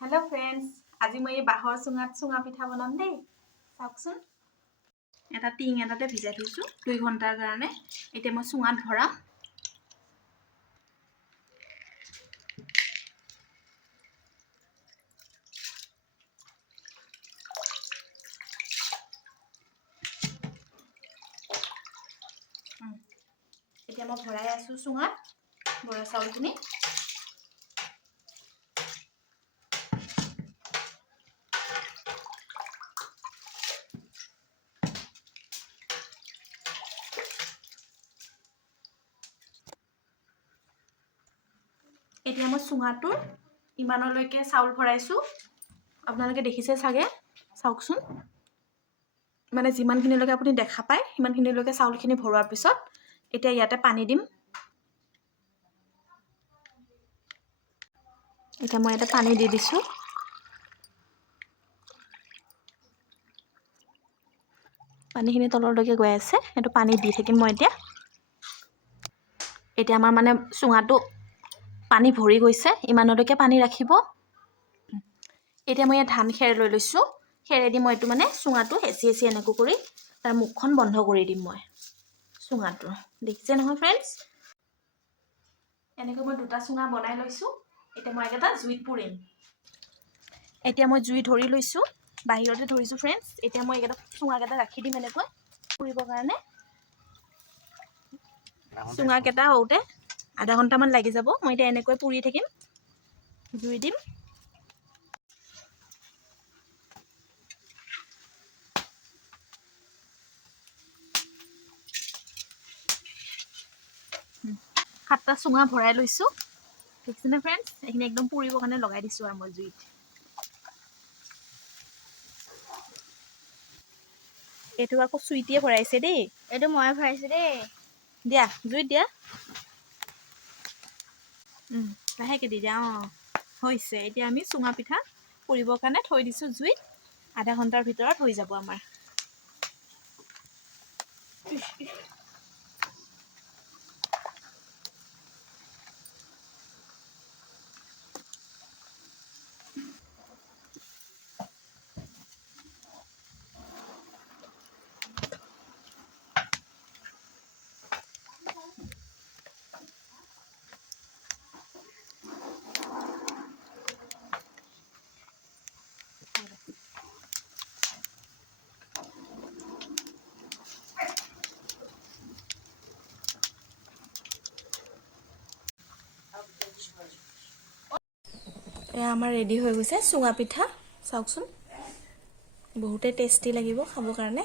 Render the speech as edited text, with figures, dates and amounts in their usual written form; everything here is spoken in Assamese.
हेलो फ्रेंड्स, आज मैं बाहर चुंगात चुंगा पिठा बनाम दे चावकचोन এটা টিং এটাতে ভিজাই থৈছো 2 ঘন্টাৰ কাৰণে এতিয়া মই চুঙাত ভৰাম এতিয়া মই ভৰাই আছো চুঙাত বৰা চাউলখিনি এতিয়া মই চুঙাটোৰ ইমানলৈকে চাউল ভৰাইছো আপোনালোকে দেখিছে চাগে চাওকচোন মানে যিমানখিনিলৈকে আপুনি দেখা পায় সিমানখিনিলৈকে চাউলখিনি ভৰোৱাৰ পিছত এতিয়া ইয়াতে পানী দিম এতিয়া মই এটা পানী দি দিছো পানীখিনি তললৈকে গৈ আছে এটো পানী দি থাকিম মই এতিয়া আমাৰ মানে চুঙাটো পানী ভৰি গৈছে ইমানলৈকে পানী ৰাখিব এতিয়া মই ধান খেৰ লৈ লৈছো খেৰেদি মই এটো মানে চুঙাটো হেচি হেচি এনেকৈ কৰি তাৰ মুখখন বন্ধ কৰি দিম মই চুঙাটো দেখিছে নহয় फ्रेंड्स এনেকৈ মই দুটা চুঙা বনাই লৈছো এতিয়া মই এটা জুইত পুৰিম এতিয়া মই জুই ধৰি লৈছো বাহিৰতে ধৰিছো फ्रेंड्स এতিয়া মই এটা চুঙা কেটা ৰাখি দিম এনেকৈ পুৰিবৰ কাৰণে চুঙা কেটা হওতে আধা ঘন্টা মান লাগি যাব মই এটা এনেকৈ পুৰি থাকিম জুই দিম সাতটা চুঙা ভৰাই লৈছো দেখিছেনে फ्रेंड्स এখিনি একদম পুৰিবৰ কাৰণে লগাই দিছো আৰু মই জুইত এটো আকৌ সুইটিয়ে ভৰাইছে দেই এটো মই ভৰাইছো দেই দিয়া জুইত দিয়া লাহেকে দি দিয়া হৈছে এতিয়া আমি চুঙা পিঠা পুৰিবৰ কাৰণে থৈ দিছো জুইত আধা ঘন্টাৰ ভিতৰত হৈ যাব আমাৰ আমাৰ ৰেডি হৈ গৈছে চুঙা পিঠা চাওকচোন বহুতে টেস্টি লাগিব খাবৰ কাৰণে